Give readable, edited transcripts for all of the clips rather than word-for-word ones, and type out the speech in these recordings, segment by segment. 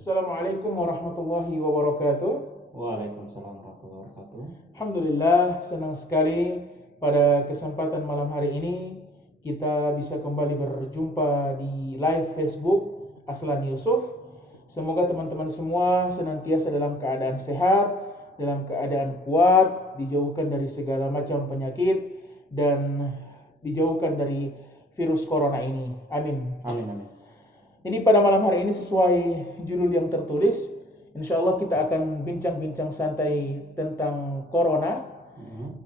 Assalamualaikum warahmatullahi wabarakatuh. Waalaikumsalam warahmatullahi wabarakatuh. Alhamdulillah, senang sekali pada kesempatan malam hari ini kita bisa kembali berjumpa di live Facebook Aslan Yusuf. Semoga teman-teman semua senantiasa dalam keadaan sehat, dalam keadaan kuat, dijauhkan dari segala macam penyakit dan dijauhkan dari virus corona ini. Amin. Amin amin. Jadi pada malam hari ini sesuai judul yang tertulis, insya Allah kita akan bincang-bincang santai tentang corona.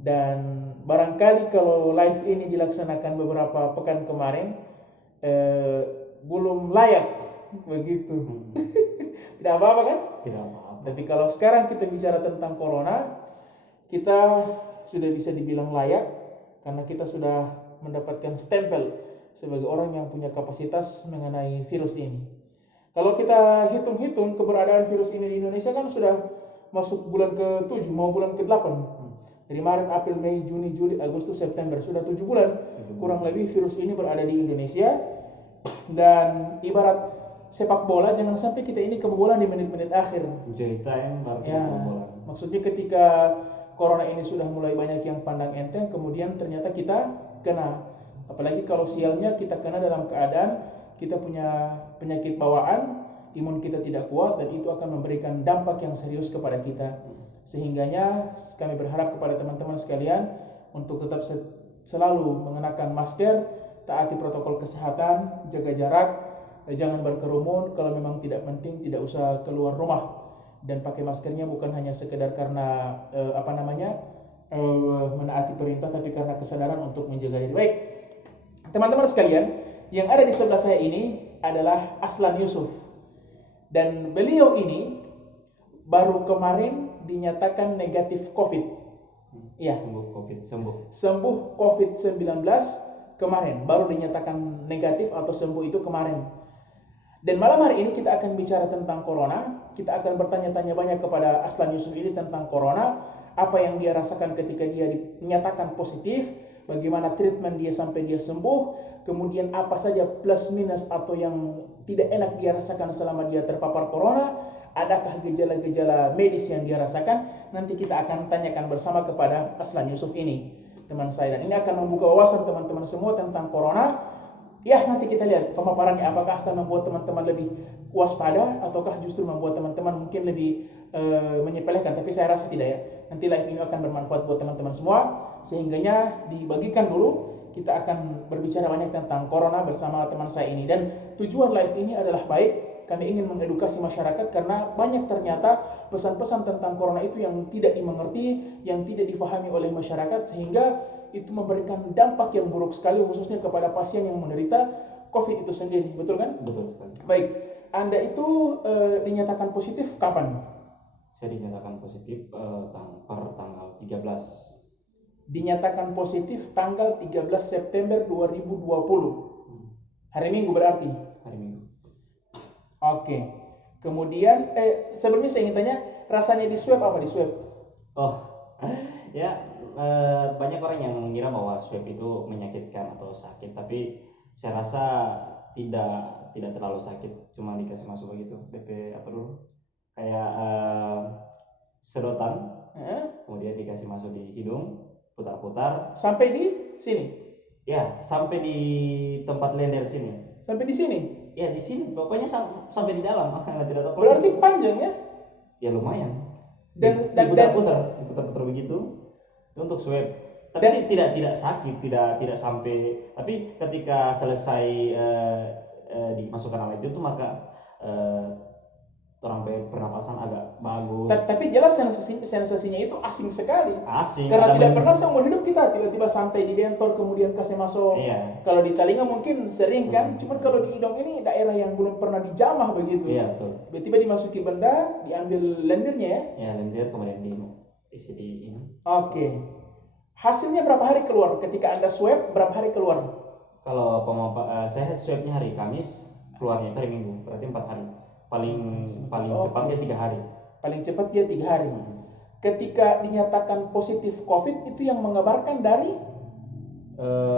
Dan barangkali kalau live ini dilaksanakan beberapa pekan kemarin belum layak begitu. Tidak apa-apa kan? Tidak apa-apa. Tapi kalau sekarang kita bicara tentang corona, kita sudah bisa dibilang layak karena kita sudah mendapatkan stempel sebagai orang yang punya kapasitas mengenai virus ini. Kalau kita hitung-hitung keberadaan virus ini di Indonesia kan sudah masuk bulan ke-7, mau bulan ke-8. Dari Maret, April, Mei, Juni, Juli, Agustus, September, sudah 7 bulan kurang lebih virus ini berada di Indonesia. Dan ibarat sepak bola, jangan sampai kita ini kebobolan di menit-menit akhir. Injury time baru Ya, kebobolan. maksudnya ketika corona ini sudah mulai banyak yang pandang enteng, kemudian ternyata kita kena. Apalagi kalau sialnya kita kena dalam keadaan kita punya penyakit bawaan, imun kita tidak kuat, dan itu akan memberikan dampak yang serius kepada kita. Sehingganya kami berharap kepada teman-teman sekalian untuk tetap selalu mengenakan masker, taati protokol kesehatan, jaga jarak, jangan berkerumun, kalau memang tidak penting tidak usah keluar rumah. Dan pakai maskernya bukan hanya sekedar karena menaati perintah, tapi karena kesadaran untuk menjaga diri. Baik, teman-teman sekalian, yang ada di sebelah saya ini adalah Aslan Yusuf. Dan beliau ini baru kemarin dinyatakan negatif COVID. Iya, sembuh COVID-19 kemarin, baru dinyatakan negatif atau sembuh itu kemarin. Dan malam hari ini kita akan bicara tentang corona. Kita akan bertanya-tanya banyak kepada Aslan Yusuf ini tentang corona, apa yang dia rasakan ketika dia dinyatakan positif, bagaimana treatment dia sampai dia sembuh, kemudian apa saja plus minus atau yang tidak enak dia rasakan selama dia terpapar corona, adakah gejala-gejala medis yang dia rasakan. Nanti kita akan tanyakan bersama kepada Aslan Yusuf ini, teman saya, dan ini akan membuka wawasan teman-teman semua tentang corona. Ya, nanti kita lihat pemaparannya apakah akan membuat teman-teman lebih waspada ataukah justru membuat teman-teman mungkin lebih menyepelekan. Tapi saya rasa tidak ya. Nanti live ini akan bermanfaat buat teman-teman semua. Sehingganya dibagikan dulu, kita akan berbicara banyak tentang corona bersama teman saya ini. Dan tujuan live ini adalah baik, kami ingin mengedukasi masyarakat karena banyak ternyata pesan-pesan tentang corona itu yang tidak dimengerti, yang tidak difahami oleh masyarakat, sehingga itu memberikan dampak yang buruk sekali khususnya kepada pasien yang menderita COVID itu sendiri. Betul kan? Betul sekali. Baik, Anda itu dinyatakan positif kapan? Saya dinyatakan positif per tanggal 13. Dinyatakan positif tanggal 13 September 2020. Hari Minggu berarti? Hari Minggu. Oke. Kemudian sebelumnya saya ingin tanya, rasanya di swab apa di swab? Oh, ya banyak orang yang mengira bahwa swab itu menyakitkan atau sakit, tapi saya rasa tidak terlalu sakit, cuma dikasih masuk begitu, BP apa dulu, kayak sedotan, kemudian dikasih masuk di hidung, putar-putar sampai di sini. Ya, sampai di tempat lender sini. Sampai di sini? Ya, di sini, pokoknya sampai di dalam. Tidak tahu. Berarti panjang ya? Ya lumayan. Dan diputar-putar begitu. Itu untuk swab. Tapi tidak sakit, tidak sampai. Tapi ketika selesai dimasukkan alat itu maka orang pernapasan agak bagus. Tapi jelas sensasinya itu asing sekali. Asing. Karena tidak pernah seumur hidup kita tiba-tiba santai di bentor kemudian kasih masuk. Iya. Kalau di telinga mungkin sering kan, cuman kalau di hidung ini daerah yang belum pernah dijamah begitu. Iya, betul. Tiba-tiba dimasuki benda, diambil lendirnya ya. Ya, lendir kemudian diisi di ini. Oke. Hasilnya berapa hari keluar? Ketika Anda swab, berapa hari keluar? Kalau saya swabnya hari Kamis, keluarnya itu hari Minggu, berarti 4 hari. Paling cepat dia 3 hari. Paling cepat dia 3 hari. Ketika dinyatakan positif COVID, itu yang mengabarkan dari?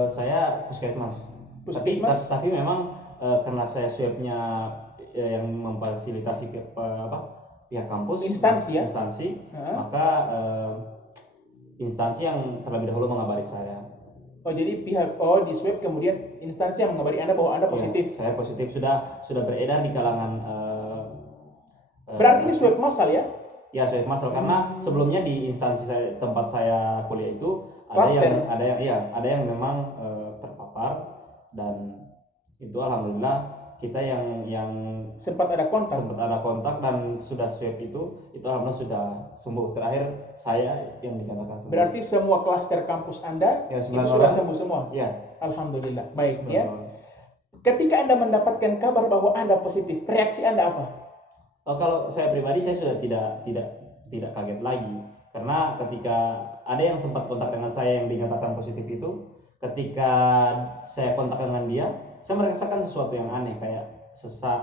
Saya puskesmas. Tapi memang karena saya swabnya yang memfasilitasi pihak kampus, Instansi ya? maka instansi yang terlebih dahulu mengabari saya. Oh, jadi di swab kemudian instansi yang mengabari Anda bahwa Anda positif. Ya, saya positif, sudah beredar di kalangan berarti ini swab massal ya? Ya, swab massal karena sebelumnya di instansi tempat saya kuliah itu Cluster. ada yang memang terpapar, dan itu alhamdulillah kita yang sempat ada kontak dan sudah swab itu alhamdulillah sudah sembuh. Terakhir saya yang dikatakan sembuh. Berarti semua klaster kampus Anda ya, itu sudah sembuh semua? Ya. Alhamdulillah. Baik ya. Ketika Anda mendapatkan kabar bahwa Anda positif, reaksi Anda apa? Kalau saya pribadi, saya sudah tidak kaget lagi, karena ketika ada yang sempat kontak dengan saya yang dinyatakan positif itu, ketika saya kontak dengan dia, saya merasakan sesuatu yang aneh, kayak sesak,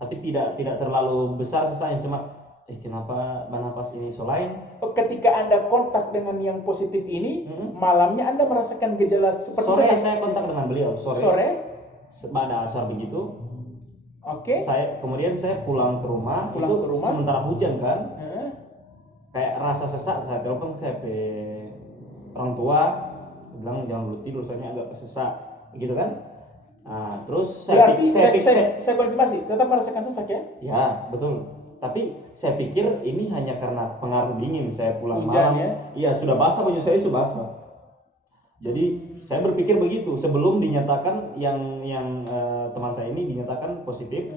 tapi tidak terlalu besar sesaknya, cuma kenapa bernapas ini solain. Ketika Anda kontak dengan yang positif ini, malamnya Anda merasakan gejala seperti sore saya kontak dengan beliau, sore pada asar begitu. Oke. Kemudian saya pulang ke rumah. Sementara hujan kan, kayak rasa sesak, saya telepon saya ke orang tua, bilang jangan dulu tidur soalnya agak sesak gitu kan. Nah, terus saya konfirmasi, tetap merasakan sesak ya? Ya, betul. Tapi saya pikir ini hanya karena pengaruh dingin, saya pulang hujan, malam. Iya, sudah basah, baju saya sudah basah. Jadi saya berpikir begitu sebelum dinyatakan yang teman saya ini dinyatakan positif.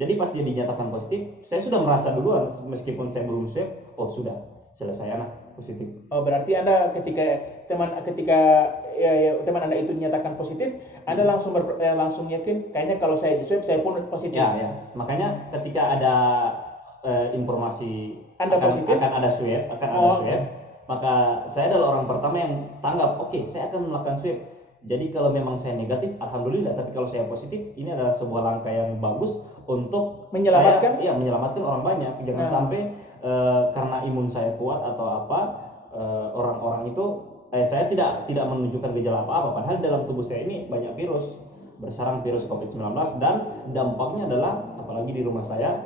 Jadi pas dia dinyatakan positif, saya sudah merasa duluan meskipun saya belum swab, sudah selesai anak positif. Oh, berarti Anda ketika teman Anda itu dinyatakan positif, Anda langsung yakin kayaknya kalau saya di swab saya pun positif. Ya. Makanya ketika ada informasi Anda positif, akan ada swab, maka saya adalah orang pertama yang tanggap, oke, saya akan melakukan swab. Jadi kalau memang saya negatif, alhamdulillah. Tapi kalau saya positif, ini adalah sebuah langkah yang bagus untuk menyelamatkan orang banyak. Jangan sampai karena imun saya kuat atau apa, orang-orang itu saya tidak menunjukkan gejala apa-apa. Padahal dalam tubuh saya ini banyak virus, bersarang virus COVID-19, dan dampaknya adalah apalagi di rumah saya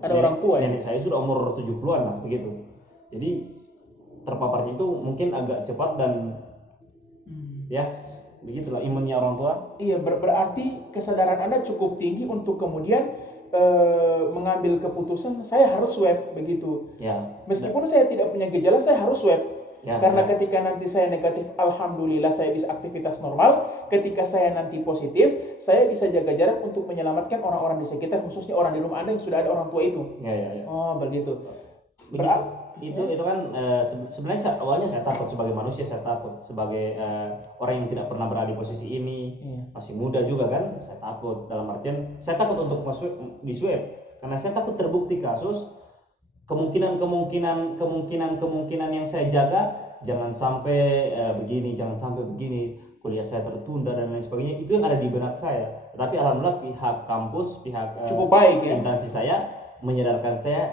ada orang tua. Nenek saya sudah umur 70-an lah begitu. Jadi terpaparnya itu mungkin agak cepat dan ya begitulah imunnya orang tua. Iya, berarti kesadaran Anda cukup tinggi untuk kemudian mengambil keputusan saya harus swab begitu. Ya. Meskipun saya tidak punya gejala, saya harus swab. Karena ketika nanti saya negatif, alhamdulillah saya bisa aktivitas normal. Ketika saya nanti positif, saya bisa jaga jarak untuk menyelamatkan orang-orang di sekitar, khususnya orang di rumah Anda yang sudah ada orang tua itu. Ya. Oh, begitu. Itu kan sebenarnya awalnya saya takut sebagai manusia, saya takut sebagai orang yang tidak pernah berada di posisi ini, masih muda juga kan, saya takut, dalam artian saya takut untuk di swab karena saya takut terbukti kasus. Kemungkinan yang saya jaga jangan sampai begini, kuliah saya tertunda dan lain sebagainya, itu yang ada di benak saya. Tapi alhamdulillah pihak kampus, cukup baik ya, instansi saya menyadarkan saya,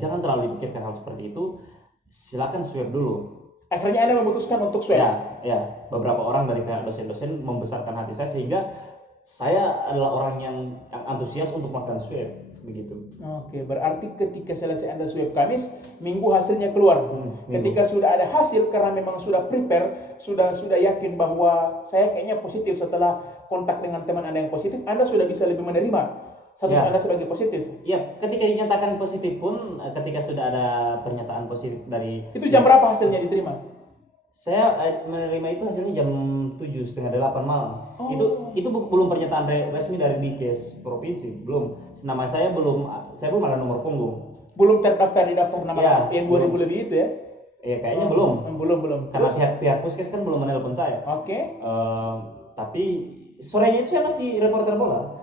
jangan terlalu dipikirkan hal seperti itu, silakan swab dulu. Akhirnya Anda memutuskan untuk swab. Ya, beberapa orang dari pihak dosen-dosen membesarkan hati saya sehingga saya adalah orang yang antusias untuk melakukan swab begitu. Oke, berarti ketika selesai Anda swab Kamis, Minggu hasilnya keluar. Ketika sudah ada hasil, karena memang sudah prepare, sudah yakin bahwa saya kayaknya positif, setelah kontak dengan teman Anda yang positif, Anda sudah bisa lebih menerima status Anda sebagai positif. Iya, ketika dinyatakan positif pun, ketika sudah ada pernyataan positif dari... Itu jam berapa hasilnya diterima? Saya menerima itu hasilnya jam 7:30, 8 malam. Itu belum pernyataan resmi dari Dikes provinsi, belum. Nama saya belum ada nomor punggung. Belum terdaftar di daftar nama yang 2000 lebih itu ya? Iya, kayaknya belum. Belum. Karena pihak puskes kan belum menelpon saya. Oke. Tapi sorenya itu saya masih reporter bola.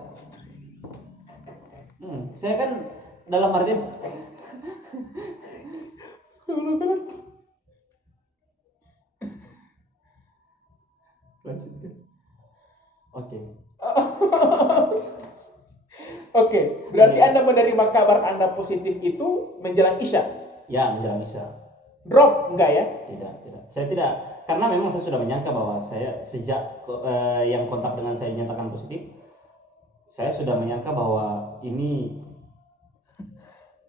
Saya kan dalam artian lanjutkan. Oke, berarti Anda menerima kabar Anda positif itu menjelang Isya? Ya, menjelang Isya. Drop enggak ya? Tidak. Saya tidak, karena memang saya sudah menyangka bahwa saya sejak yang kontak dengan saya dinyatakan positif, saya sudah menyangka bahwa ini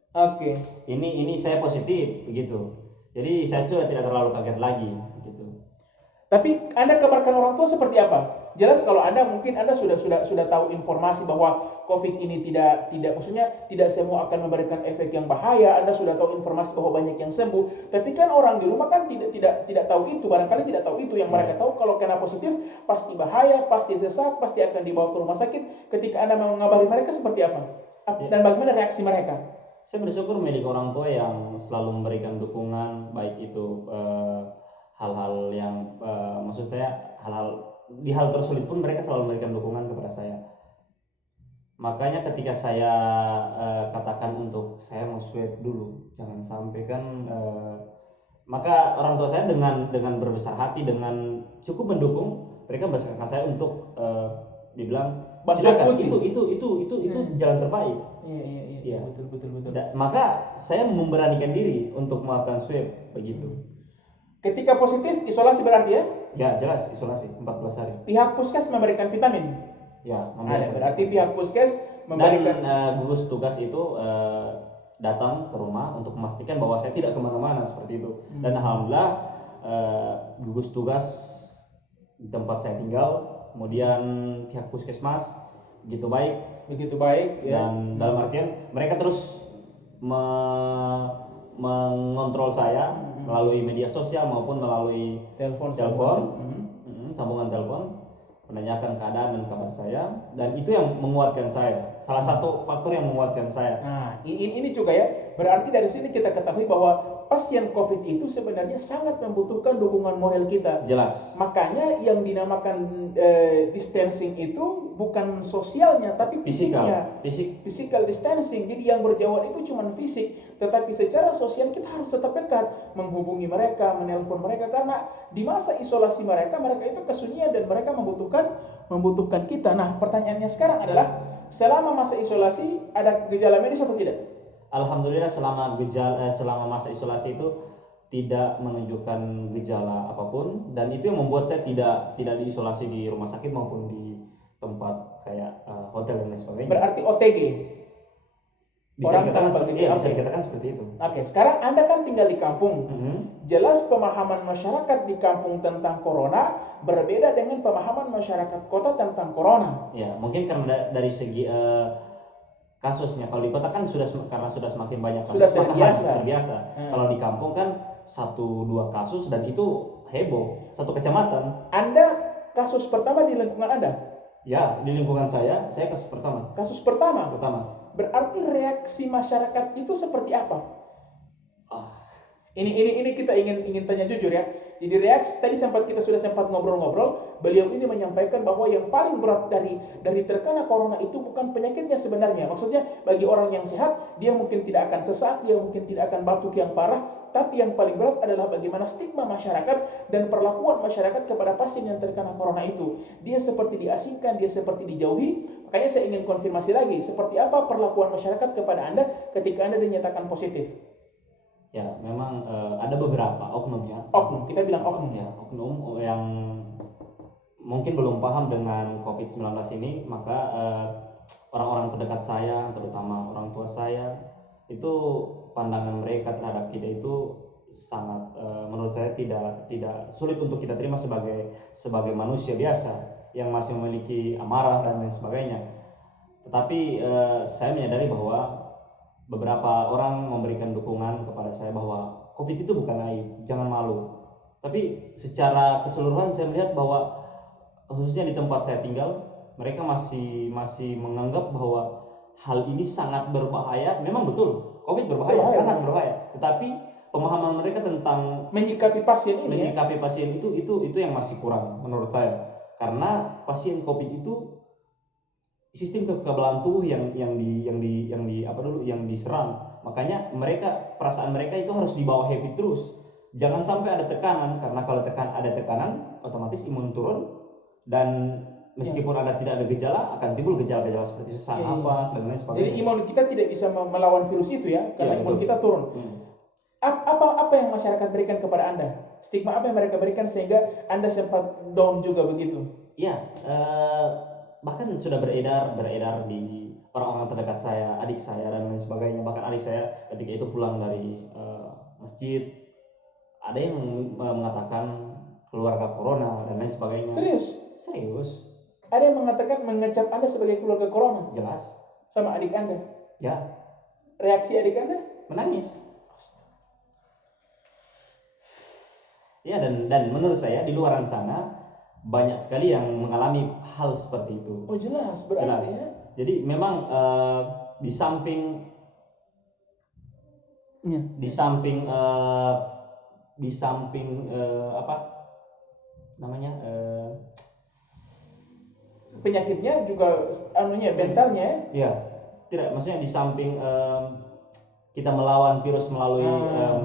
Oke. ini saya positif begitu. Jadi saya sudah tidak terlalu kaget lagi begitu. Tapi Anda kabarkan orang tua seperti apa? Jelas kalau Anda mungkin Anda sudah tahu informasi bahwa COVID ini tidak maksudnya tidak semua akan memberikan efek yang bahaya. Anda sudah tahu informasi bahwa banyak yang sembuh. Tapi kan orang di rumah kan tidak tahu itu, barangkali tidak tahu itu. Yang mereka tahu kalau kena positif pasti bahaya, pasti sesak, pasti akan dibawa ke rumah sakit. Ketika Anda mengabari mereka seperti apa? Dan bagaimana reaksi mereka? Saya bersyukur memiliki orang tua yang selalu memberikan dukungan, baik itu hal-hal yang maksud saya di hal tersulit pun mereka selalu memberikan dukungan kepada saya. Makanya ketika saya katakan untuk saya mau swab dulu, jangan sampai kan, maka orang tua saya dengan berbesar hati, dengan cukup mendukung, mereka bersama saya untuk dibilang silakan, itu jalan terbaik. Iya. Betul. Maka saya memberanikan diri untuk melakukan swab begitu. Ketika positif isolasi berarti ya? Ya jelas isolasi 14 hari. Pihak puskes memberikan vitamin. Ya, Ada berarti pihak puskes memberikan. Dan gugus tugas itu datang ke rumah untuk memastikan bahwa saya tidak kemana-mana seperti itu. Dan alhamdulillah gugus tugas di tempat saya tinggal, kemudian pihak puskesmas begitu baik Ya. Dan dalam artian mereka terus mengontrol saya melalui media sosial maupun melalui Telepon. Sambungan telepon, menanyakan keadaan dan kabar saya, dan itu yang menguatkan saya. Salah satu faktor yang menguatkan saya. Nah, ini juga ya. Berarti dari sini kita ketahui bahwa pasien COVID itu sebenarnya sangat membutuhkan dukungan moral kita. Jelas. Makanya yang dinamakan distancing itu bukan sosialnya tapi fisiknya. Physical distancing. Jadi yang berjauhan itu cuma fisik, tetapi secara sosial kita harus tetap dekat, menghubungi mereka, menelpon mereka, karena di masa isolasi mereka itu kesunyian dan mereka membutuhkan kita. Nah, pertanyaannya sekarang adalah selama masa isolasi ada gejala medis atau tidak? Alhamdulillah selama masa isolasi itu tidak menunjukkan gejala apapun, dan itu yang membuat saya tidak diisolasi di rumah sakit maupun di tempat kayak hotel dan lain sebagainya. Berarti OTG. Bisa dikatakan seperti itu. Oke, sekarang Anda kan tinggal di kampung. Jelas pemahaman masyarakat di kampung tentang corona berbeda dengan pemahaman masyarakat kota tentang corona. Ya, mungkin karena dari segi kasusnya, kalau di kota kan karena sudah semakin banyak kasus, sudah terbiasa. Kalau di kampung kan 1-2 kasus dan itu heboh, satu kecamatan. Anda kasus pertama di lingkungan Anda? Ya, di lingkungan saya kasus pertama. Kasus pertama. Berarti reaksi masyarakat itu seperti apa? Ini kita ingin tanya jujur ya. Jadi reaksi tadi kita sudah sempat ngobrol-ngobrol. Beliau ini menyampaikan bahwa yang paling berat dari terkena corona itu bukan penyakitnya sebenarnya. Maksudnya bagi orang yang sehat, dia mungkin tidak akan sesak, dia mungkin tidak akan batuk yang parah. Tapi yang paling berat adalah bagaimana stigma masyarakat dan perlakuan masyarakat kepada pasien yang terkena corona itu. Dia seperti diasingkan, dia seperti dijauhi. Makanya saya ingin konfirmasi lagi, seperti apa perlakuan masyarakat kepada Anda ketika Anda dinyatakan positif? Ya, memang ada beberapa oknum ya. Kita bilang oknum. Ya, oknum yang mungkin belum paham dengan COVID-19 ini, maka orang-orang terdekat saya, terutama orang tua saya, itu pandangan mereka terhadap kita itu sangat menurut saya tidak sulit untuk kita terima sebagai manusia biasa yang masih memiliki amarah dan lain sebagainya. Tetapi saya menyadari bahwa beberapa orang memberikan dukungan kepada saya bahwa COVID itu bukan aib, jangan malu. Tapi secara keseluruhan saya melihat bahwa khususnya di tempat saya tinggal, mereka masih menganggap bahwa hal ini sangat berbahaya. Memang betul, COVID berbahaya, sangat berbahaya. Tetapi pemahaman mereka tentang menyikapi pasien itu yang masih kurang menurut saya. Karena pasien COVID itu sistem kekebalan tubuh yang diserang. Makanya perasaan mereka itu harus dibawa happy terus. Jangan sampai ada tekanan, karena kalau ada tekanan otomatis imun turun, dan meskipun tidak ada gejala akan timbul gejala-gejala seperti sesak napas dan lain sebagainya. Jadi imun kita tidak bisa melawan virus itu ya, karena imun kita turun. Apa yang masyarakat berikan kepada Anda? Stigma apa yang mereka berikan sehingga Anda sempat down juga begitu? Ya, bahkan sudah beredar di orang-orang terdekat saya, adik saya dan lain sebagainya. Bahkan adik saya ketika itu pulang dari masjid, ada yang mengatakan keluarga corona dan lain sebagainya. Serius. Ada yang mengatakan mengecap Anda sebagai keluarga corona? Jelas. Sama adik Anda? Ya. Reaksi adik Anda? Menangis. Ya, dan menurut saya di luaran sana banyak sekali yang mengalami hal seperti itu. Oh jelas, berarti Jelas. ya. Jadi memang di samping apa namanya penyakitnya juga mentalnya. Ya, tidak, maksudnya di samping kita melawan virus melalui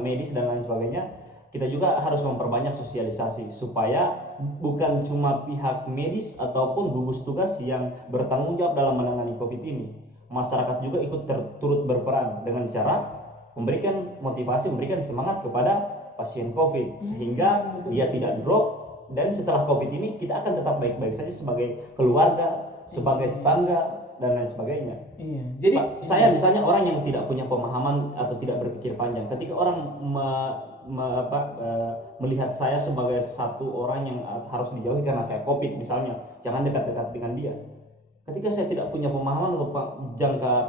medis dan lain sebagainya, kita juga harus memperbanyak sosialisasi supaya bukan cuma pihak medis ataupun gugus tugas yang bertanggung jawab dalam menangani COVID ini, masyarakat juga ikut turut berperan dengan cara memberikan motivasi, memberikan semangat kepada pasien COVID sehingga dia tidak drop, dan setelah COVID ini kita akan tetap baik-baik saja sebagai keluarga, sebagai tetangga dan lain sebagainya. Iya. Jadi saya misalnya orang yang tidak punya pemahaman atau tidak berpikir panjang, ketika orang melihat saya sebagai satu orang yang harus dijauhi karena saya COVID misalnya, jangan dekat-dekat dengan dia. Ketika saya tidak punya pemahaman atau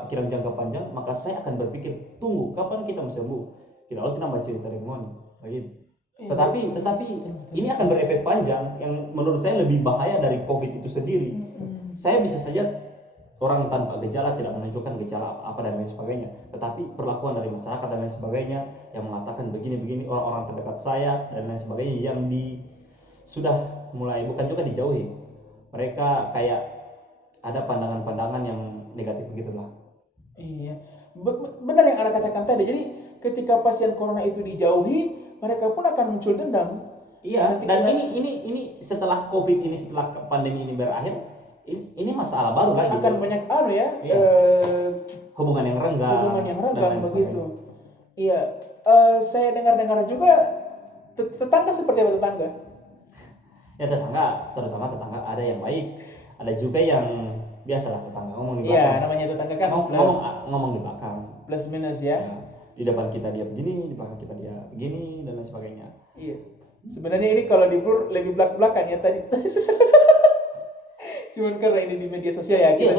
pikiran jangka panjang, maka saya akan berpikir, tunggu kapan kita mau sembuh. Kita lalu baca cerita demoni, begitu. Tetapi ini akan berefek panjang yang menurut saya lebih bahaya dari COVID itu sendiri. Saya bisa saja orang tanpa gejala, tidak menunjukkan gejala apa dan lain sebagainya, tetapi perlakuan dari masyarakat dan lain sebagainya yang mengatakan begini-begini, orang-orang terdekat saya dan lain sebagainya yang sudah mulai bukan juga dijauhi, mereka kayak ada pandangan-pandangan yang negatif begitulah. Iya, benar yang Anda katakan tadi. Jadi ketika pasien corona itu dijauhi, mereka pun akan muncul dendam. Iya, dan ini setelah COVID ini, setelah pandemi ini berakhir, ini masalah baru lagi. Akan banyak hubungan yang renggang begitu. Iya, saya dengar juga tetangga seperti apa tetangga? Ya tetangga, terutama tetangga ada yang baik, ada juga yang biasalah tetangga ngomong di belakang. Iya, namanya tetangga kan ngomong di belakang. Plus minus ya. Di depan kita dia begini, di belakang kita dia begini dan lain sebagainya. Iya. Sebenarnya ini kalau di blur lebih belak-belakan ya tadi. Cuman karena ini di media sosial ya. Iya,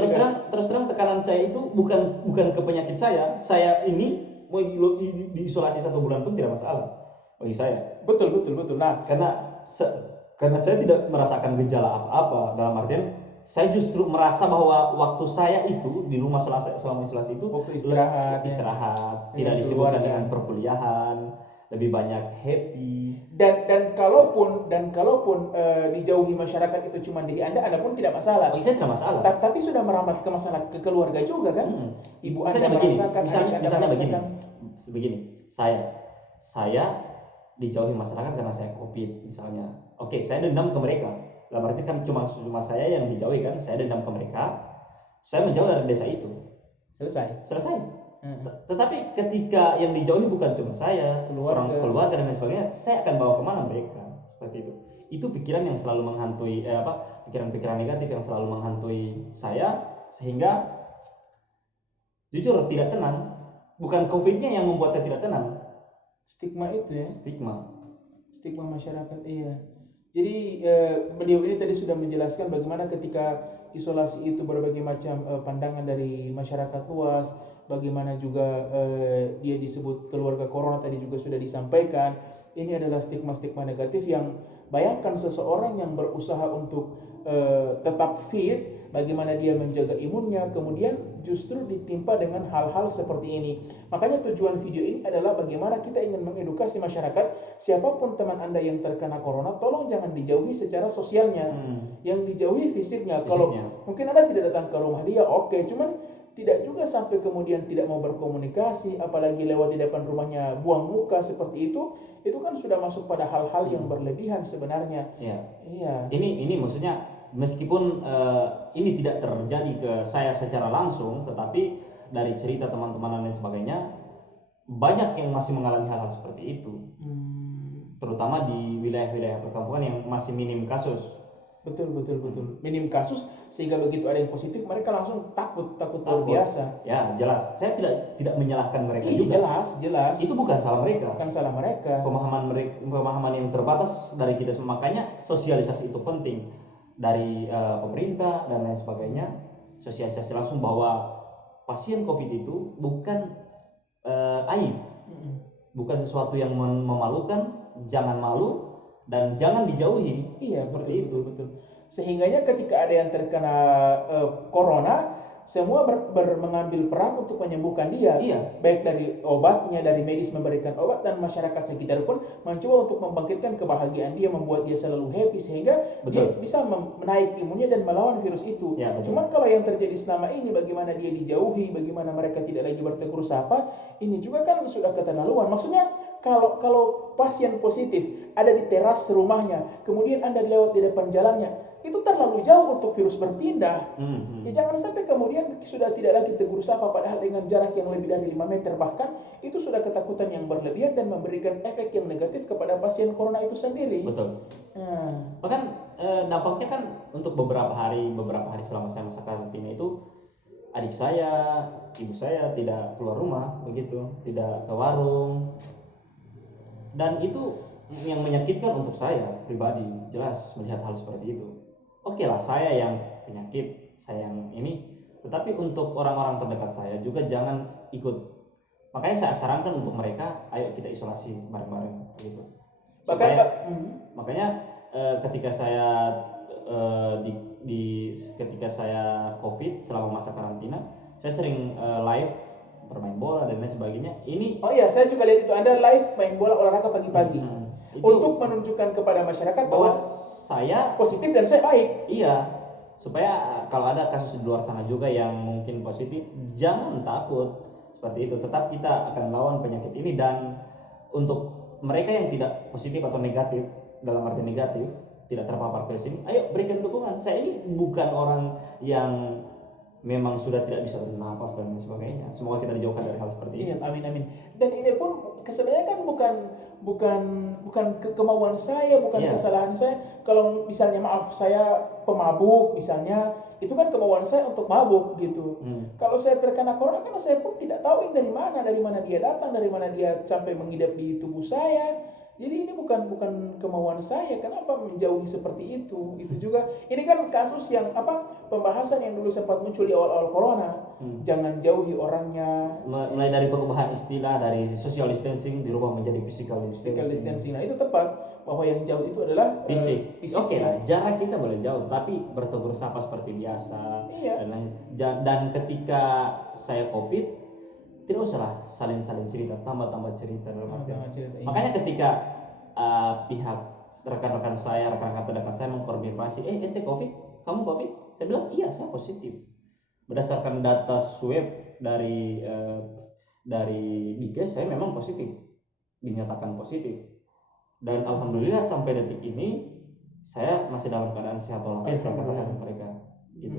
terus terang tekanan saya itu bukan ke penyakit saya. Saya ini mau diisolasi 1 bulan pun tidak masalah bagi saya. Betul. Nah, karena saya tidak merasakan gejala apa-apa, dalam artian saya justru merasa bahwa waktu saya itu di rumah selama isolasi itu waktu istirahat, tidak disibukkan dengan perkuliahan, lebih banyak happy. Dan kalaupun dijauhi masyarakat itu cuma diri Anda pun tidak masalah. Bagi saya tidak masalah. Tapi sudah merambat ke masalah ke keluarga juga kan? Ibu Anda merasakan, misalnya begini, saya dijauhi masyarakat karena saya COVID misalnya. Oke, saya dendam ke mereka. Dalam arti kan cuma saya yang dijauhi kan, saya dendam ke mereka, saya menjauh dari desa itu. Selesai. Tetapi ketika yang dijauhi bukan cuma saya, keluarga dan lain sebagainya, saya akan bawa kemana mereka? Seperti itu. Itu pikiran yang selalu menghantui pikiran-pikiran negatif yang selalu menghantui saya, sehingga jujur tidak tenang. Bukan COVID-nya yang membuat saya tidak tenang. Stigma itu ya. Stigma masyarakat, iya. Jadi beliau ini tadi sudah menjelaskan bagaimana ketika isolasi itu berbagai macam pandangan dari masyarakat luas, bagaimana juga dia disebut keluarga corona tadi juga sudah disampaikan. Ini adalah stigma-stigma negatif yang bayangkan seseorang yang berusaha untuk tetap fit, bagaimana dia menjaga imunnya, kemudian justru ditimpa dengan hal-hal seperti ini. Makanya tujuan video ini adalah bagaimana kita ingin mengedukasi masyarakat, siapapun teman Anda yang terkena corona, tolong jangan dijauhi secara sosialnya, yang dijauhi fisiknya. Kalau mungkin Anda tidak datang ke rumah dia, oke, cuman tidak juga sampai kemudian tidak mau berkomunikasi, apalagi lewat di depan rumahnya buang muka seperti itu kan sudah masuk pada hal-hal yang berlebihan sebenarnya. Iya. Ini maksudnya meskipun ini tidak terjadi ke saya secara langsung, tetapi dari cerita teman-teman dan lain sebagainya, banyak yang masih mengalami hal-hal seperti itu. Terutama di wilayah-wilayah perkampungan yang masih minim kasus. Betul. Minim kasus sehingga begitu ada yang positif mereka langsung takut luar biasa. Ya jelas, saya tidak menyalahkan mereka Iya, juga. Jelas. Itu bukan salah mereka. Bukan salah mereka. Pemahaman yang terbatas dari kita semua. Makanya sosialisasi itu penting dari pemerintah dan lain sebagainya. Sosialisasi langsung bahwa pasien COVID itu bukan aib, bukan sesuatu yang memalukan. Jangan malu dan jangan dijauhi. Iya, seperti itu. Betul. Sehingganya ketika ada yang terkena corona, semua mengambil peran untuk menyembuhkan dia. Iya. Baik dari obatnya, dari medis memberikan obat, dan masyarakat sekitar pun mencoba untuk membangkitkan kebahagiaan dia, membuat dia selalu happy sehingga dia bisa menaik imunnya dan melawan virus itu. Ya, cuman kalau yang terjadi selama ini, bagaimana dia dijauhi, bagaimana mereka tidak lagi bertegur sapa, ini juga kan sudah keterlaluan. Maksudnya kalau pasien positif ada di teras rumahnya, kemudian Anda lewat di depan jalannya, itu terlalu jauh untuk virus berpindah. Ya jangan sampai kemudian sudah tidak lagi tegur sapa padahal dengan jarak yang lebih dari 5 meter, bahkan itu sudah ketakutan yang berlebihan dan memberikan efek yang negatif kepada pasien corona itu sendiri. Betul. Bahkan dampaknya kan untuk beberapa hari selama saya masa karantina itu, adik saya, ibu saya tidak keluar rumah, begitu, tidak ke warung, dan itu yang menyakitkan untuk saya pribadi. Jelas melihat hal seperti itu. Oke lah, saya yang penyakit, saya yang ini, tetapi untuk orang-orang terdekat saya juga jangan ikut. Makanya saya sarankan untuk mereka, ayo kita isolasi bareng-bareng gitu. Makanya ketika saya ketika saya COVID selama masa karantina, saya sering live bermain bola dan lain sebagainya. Saya juga lihat itu Anda live main bola olahraga pagi-pagi. Untuk menunjukkan kepada masyarakat bahwa saya positif dan saya baik. Iya, supaya kalau ada kasus di luar sana juga yang mungkin positif, jangan takut seperti itu. Tetap kita akan lawan penyakit ini. Dan untuk mereka yang tidak positif atau negatif, dalam arti negatif, tidak terpapar virus ini, ayo berikan dukungan. Saya ini bukan orang yang memang sudah tidak bisa bernapas dan sebagainya. Semoga kita dijauhkan dari hal seperti ini. Amin. Dan ini pun sebenarnya kan bukan kemauan saya, bukan kesalahan saya. Kalau misalnya maaf saya pemabuk misalnya, itu kan kemauan saya untuk mabuk gitu. Kalau saya terkena corona kan saya pun tidak tahu ini dari mana dia datang, dari mana dia sampai mengidap di tubuh saya. Jadi ini bukan kemauan saya. Kenapa menjauhi seperti itu? Itu juga ini kan kasus yang pembahasan yang dulu sempat muncul di awal-awal corona. Jangan jauhi orangnya. Mulai dari perubahan istilah dari social distancing dirubah menjadi physical distancing. Nah, itu tepat bahwa yang jauh itu adalah fisik. Oke lah, jarak kita boleh jauh, tapi bertegur sapa seperti biasa. Iya. Dan ketika saya COVID, tidak usahlah saling cerita, tambah cerita dalam artian. Makanya ketika pihak rekan-rekan terdekat saya mengkonfirmasi, ente COVID, kamu COVID? Saya bilang iya, saya positif. Berdasarkan data swab dari Dinkes, saya memang positif, dinyatakan positif. Dan alhamdulillah sampai detik ini saya masih dalam keadaan sehat walafiat, saya katakan mereka gitu.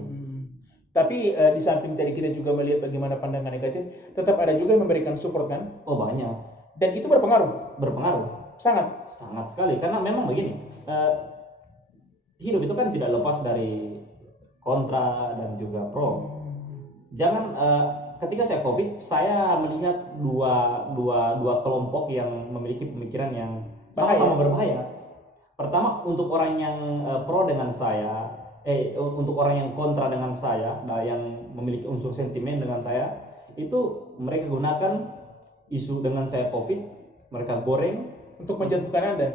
Tapi di samping tadi kita juga melihat bagaimana pandangan negatif, tetap ada juga yang memberikan support kan? Oh banyak. Dan itu berpengaruh. Sangat sekali, karena memang begini, hidup itu kan tidak lepas dari kontra dan juga pro. Jangan ketika saya COVID, saya melihat dua kelompok yang memiliki pemikiran yang sama-sama berbahaya. Pertama, untuk orang yang pro dengan saya, untuk orang yang kontra dengan saya, yang memiliki unsur sentimen dengan saya, itu mereka gunakan isu dengan saya COVID, mereka goreng untuk menjatuhkan Anda.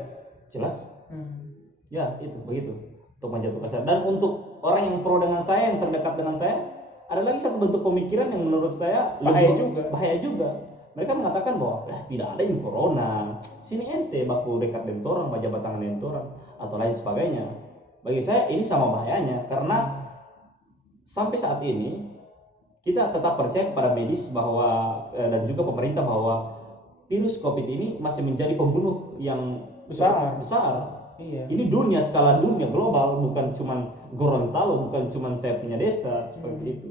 Jelas. Ya, itu begitu. Untuk menjatuhkan saya. Dan untuk orang yang pro dengan saya, yang terdekat dengan saya, ada lagi satu bentuk pemikiran yang menurut saya bahaya juga. Mereka mengatakan bahwa tidak ada ini corona, sini ente baku dekat dengan orang, bajabat tangan dengan orang, atau lain sebagainya. Bagi saya ini sama bahayanya, karena sampai saat ini kita tetap percaya kepada medis bahwa dan juga pemerintah bahwa virus COVID ini masih menjadi pembunuh yang besar. Iya. Ini skala dunia global, bukan cuman Gorontalo, bukan cuman saya punya desa seperti itu.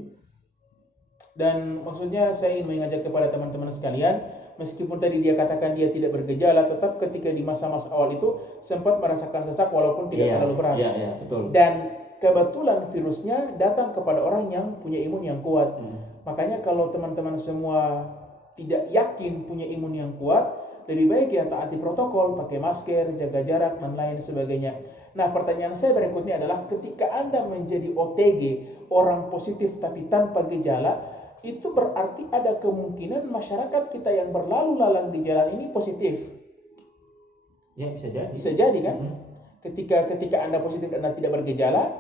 Dan maksudnya saya ingin mengajak kepada teman-teman sekalian meskipun tadi dia katakan dia tidak bergejala, tetap ketika di masa-masa awal itu sempat merasakan sesak walaupun tidak terlalu berat. Iya, betul. Dan kebetulan virusnya datang kepada orang yang punya imun yang kuat. Makanya kalau teman-teman semua tidak yakin punya imun yang kuat, lebih baik ya taati protokol, pakai masker, jaga jarak, dan lain sebagainya. Nah, pertanyaan saya berikutnya adalah ketika Anda menjadi OTG, orang positif tapi tanpa gejala, itu berarti ada kemungkinan masyarakat kita yang berlalu lalang di jalan ini positif. Ya, bisa jadi. Bisa jadi kan? Ketika Anda positif dan Anda tidak bergejala,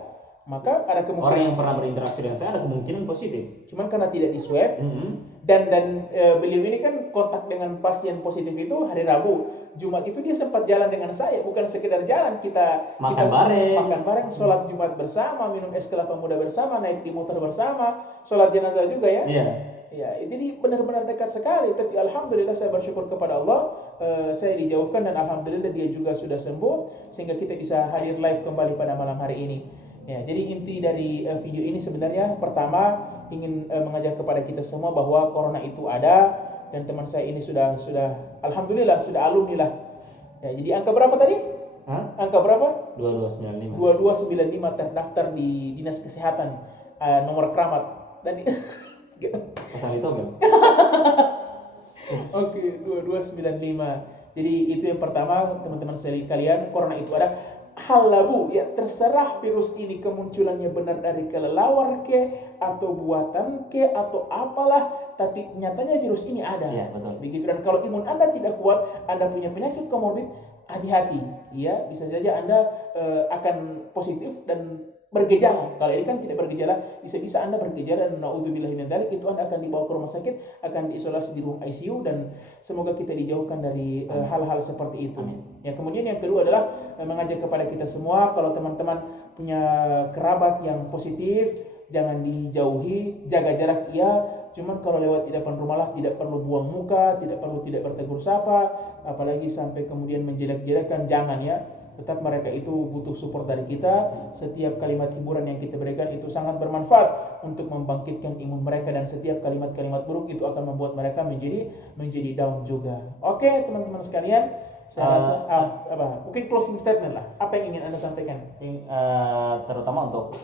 maka ada kemungkinan orang yang pernah berinteraksi dengan saya ada kemungkinan positif. Cuman karena tidak di swab, dan beliau ini kan kontak dengan pasien positif itu hari Rabu. Jumat itu dia sempat jalan dengan saya, bukan sekedar jalan, kita makan bareng, sholat Jumat bersama, minum es kelapa muda bersama, naik di motor bersama, sholat jenazah juga ya. Ya, jadi benar-benar dekat sekali. Tapi alhamdulillah saya bersyukur kepada Allah, saya dijauhkan dan alhamdulillah dia juga sudah sembuh sehingga kita bisa hadir live kembali pada malam hari ini. Ya, jadi inti dari video ini sebenarnya pertama ingin mengajak kepada kita semua bahwa corona itu ada, dan teman saya ini sudah alhamdulillah sudah alumni lah. Ya, jadi angka berapa tadi? Angka berapa? 2295. 2295 terdaftar di Dinas Kesehatan, nomor keramat dan pesan itu kan? Oke, 2295. Jadi itu yang pertama, teman-teman sekalian, corona itu ada. Hal labu, ya terserah virus ini kemunculannya benar dari kelelawar ke, atau buatan ke, atau apalah, tapi nyatanya virus ini ada. Ya, betul. Begitu. Dan kalau imun Anda tidak kuat, Anda punya penyakit komorbid, hati-hati. Ya, bisa saja Anda akan positif dan bergejala. Kalau ini kan tidak bergejala, bisa-bisa Anda bergejala dan naudzubillahi min dzalik, itu Anda akan dibawa ke rumah sakit, akan diisolasi di ruang ICU, dan semoga kita dijauhkan dari hal-hal seperti itu. Amin. Ya, kemudian yang kedua adalah mengajak kepada kita semua, kalau teman-teman punya kerabat yang positif, jangan dijauhi, jaga jarak iya, cuman kalau lewat di depan rumah lah, tidak perlu buang muka, tidak perlu tidak bertegur sapa, apalagi sampai kemudian menjelek-jelekan, jangan ya. Tetap mereka itu butuh support dari kita. Setiap kalimat hiburan yang kita berikan itu sangat bermanfaat untuk membangkitkan imun mereka, dan setiap kalimat-kalimat buruk itu akan membuat mereka menjadi down juga. Oke, teman-teman sekalian, saya rasa mungkin closing statement lah. Apa yang ingin Anda sampaikan? Terutama untuk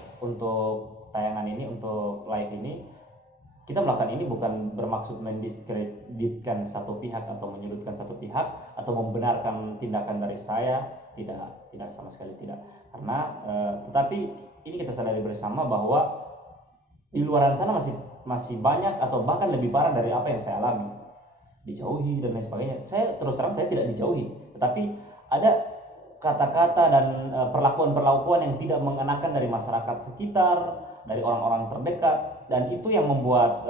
tayangan ini, untuk live ini, kita melakukan ini bukan bermaksud mendiskreditkan satu pihak atau menyudutkan satu pihak atau membenarkan tindakan dari saya. Tidak sama sekali tidak. Karena tetapi ini kita sadari bersama bahwa di luaran sana masih banyak atau bahkan lebih parah dari apa yang saya alami. Dijauhi dan lain sebagainya. Saya terus terang saya tidak dijauhi, tetapi ada kata-kata dan perlakuan-perlakuan yang tidak mengenakan dari masyarakat sekitar, dari orang-orang terdekat, dan itu yang membuat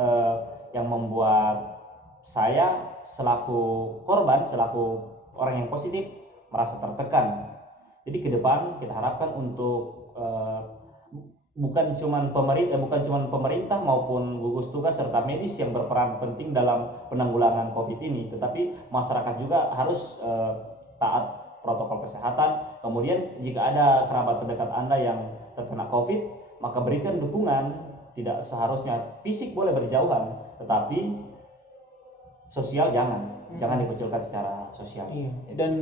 saya selaku korban, selaku orang yang positif merasa tertekan. Jadi ke depan kita harapkan untuk bukan cuma pemerintah maupun gugus tugas serta medis yang berperan penting dalam penanggulangan COVID ini, tetapi masyarakat juga harus taat protokol kesehatan. Kemudian jika ada kerabat terdekat Anda yang terkena COVID, maka berikan dukungan. Tidak seharusnya fisik boleh berjauhan, tetapi sosial jangan dikucilkan secara sosial. Iya. Dan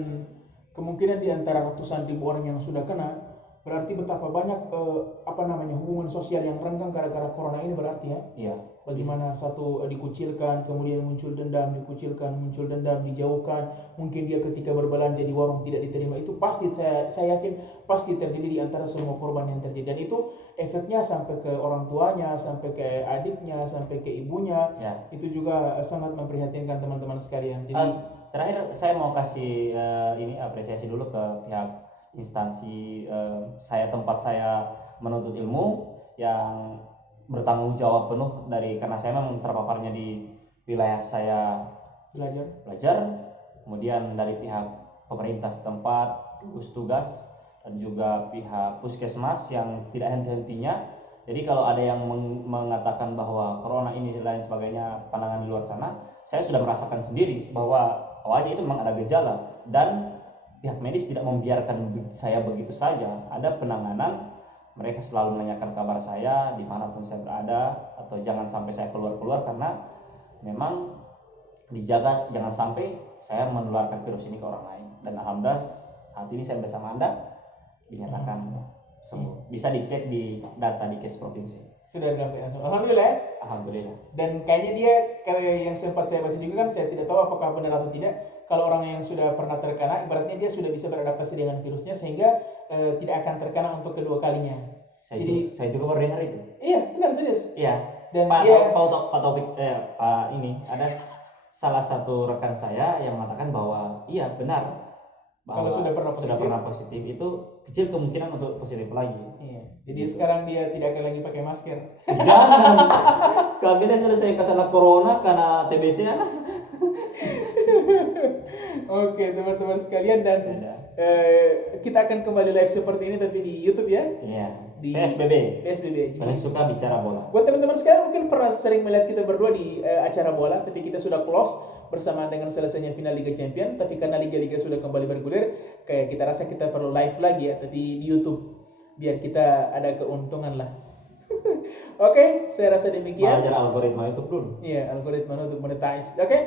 kemungkinan di antara ratusan ribu orang yang sudah kena, berarti betapa banyak hubungan sosial yang renggang gara-gara corona ini, berarti ya. Iya. Bagaimana satu dikucilkan, kemudian muncul dendam, dikucilkan, muncul dendam, dijauhkan. Mungkin dia ketika berbelanja di warung tidak diterima. Itu pasti, saya yakin pasti terjadi di antara semua korban yang terjadi. Dan itu efeknya sampai ke orang tuanya, sampai ke adiknya, sampai ke ibunya. Ya. Itu juga sangat memprihatinkan teman-teman sekalian. Jadi terakhir saya mau kasih apresiasi dulu ke pihak instansi tempat saya menuntut ilmu yang bertanggung jawab penuh karena saya memang terpaparnya di wilayah saya belajar, kemudian dari pihak pemerintah setempat, gugus tugas, dan juga pihak puskesmas yang tidak henti-hentinya. Jadi kalau ada yang mengatakan bahwa corona ini dan lain sebagainya pandangan di luar sana, saya sudah merasakan sendiri bahwa awalnya itu memang ada gejala, dan pihak medis tidak membiarkan saya begitu saja. Ada penanganan, mereka selalu menanyakan kabar saya dimanapun saya berada, atau jangan sampai saya keluar-keluar, karena memang dijaga jangan sampai saya menularkan virus ini ke orang lain. Dan alhamdulillah saat ini saya bersama Anda dinyatakan sembuh. Bisa dicek di data di Kes Provinsi. Sudah dilakukan semua. Alhamdulillah ya. Alhamdulillah. Dan kayaknya dia kayak yang sempat saya baca juga kan, saya tidak tahu apakah benar atau tidak. Kalau orang yang sudah pernah terkena, ibaratnya dia sudah bisa beradaptasi dengan virusnya sehingga tidak akan terkena untuk kedua kalinya. Saya juga baru dengar itu. Iya, benar serius. Iya. Dan Pak dia Taufik ini ada salah satu rekan saya yang mengatakan bahwa iya benar bahwa kalau sudah pernah positif itu kecil kemungkinan untuk positif lagi. Iya. Jadi sekarang dia tidak akan lagi pakai masker. Jangan. Kalau kita selesai kesana corona karena TBC ya. Oke, teman-teman sekalian, dan kita akan kembali live seperti ini tapi di YouTube ya. Iya. Di PSBB. Paling suka bicara bola. Buat teman-teman sekalian mungkin pernah sering melihat kita berdua di acara bola, tapi kita sudah close bersamaan dengan selesainya final Liga Champion. Tapi karena liga-liga sudah kembali bergulir, kayak kita rasa kita perlu live lagi ya, tapi di YouTube biar kita ada keuntungan lah. Oke, saya rasa demikian. Belajar algoritma YouTube dulu. Iya, algoritma untuk monetize. Oke,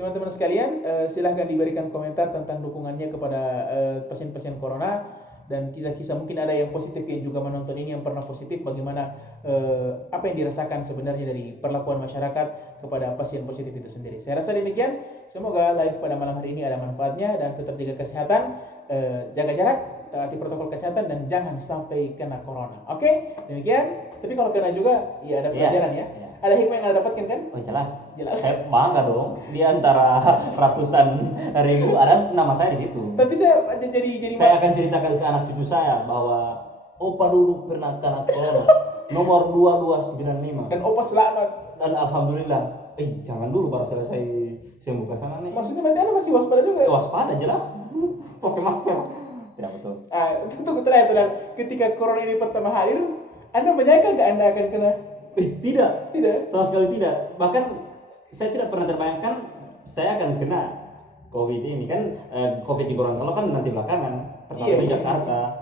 teman-teman sekalian, silahkan diberikan komentar tentang dukungannya kepada pasien-pasien corona. Dan kisah-kisah mungkin ada yang positif yang juga menonton ini yang pernah positif, bagaimana apa yang dirasakan sebenarnya dari perlakuan masyarakat kepada pasien positif itu sendiri. Saya rasa demikian. Semoga live pada malam hari ini ada manfaatnya dan tetap jaga kesehatan, jaga jarak, taati protokol kesehatan dan jangan sampai kena corona. Oke, demikian. Tapi kalau kena juga ya ada pelajaran ya. Ada hikmah yang Anda dapatkan kan? Oh jelas. Jelas. Saya bangga dong. Di antara ratusan ribu ada nama saya di situ. Tapi saya jadi saya akan ceritakan ke anak cucu saya bahwa opa dulu pernah kena corona. Nomor 2295. Dan opa selamat. Dan alhamdulillah. Jangan dulu baru selesai sembuh ke sana nih. Maksudnya berarti Anda masih waspada juga? Waspada jelas. Pakai masker. Tidak betul. Tunggu terakhir. Ketika corona ini pertama hadir, Anda menyangka nggak Anda akan kena? Tidak, sama sekali tidak. Bahkan saya tidak pernah terbayangkan saya akan kena COVID ini kan. COVID di Gorontalo kan nanti belakangan. Pertama di Jakarta.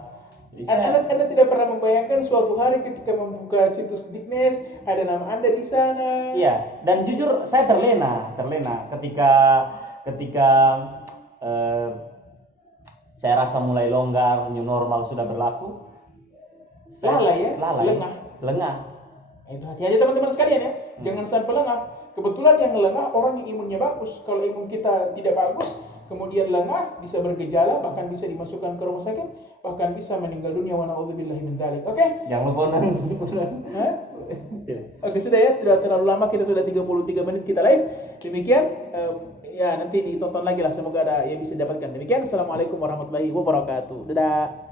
Anda tidak pernah membayangkan suatu hari ketika membuka situs Diknes ada nama Anda di sana. Iya. Dan jujur saya terlena ketika saya rasa mulai longgar, new normal sudah berlaku. Lengah. Itu hati-hati teman-teman sekalian ya. Jangan sampai lengah. Kebetulan yang lengah orang yang imunnya bagus. Kalau imun kita tidak bagus, kemudian lengah, bisa bergejala, bahkan bisa dimasukkan ke rumah sakit, bahkan bisa meninggal dunia wa na'udzubillahi min dzalik. Oke? Jangan lupa Oke, sudah ya. Tidak terlalu lama, kita sudah 33 menit kita live. Demikian ya nanti ditonton lagi lah, semoga ada yang bisa didapatkan. Demikian. Assalamualaikum warahmatullahi wabarakatuh. Dadah.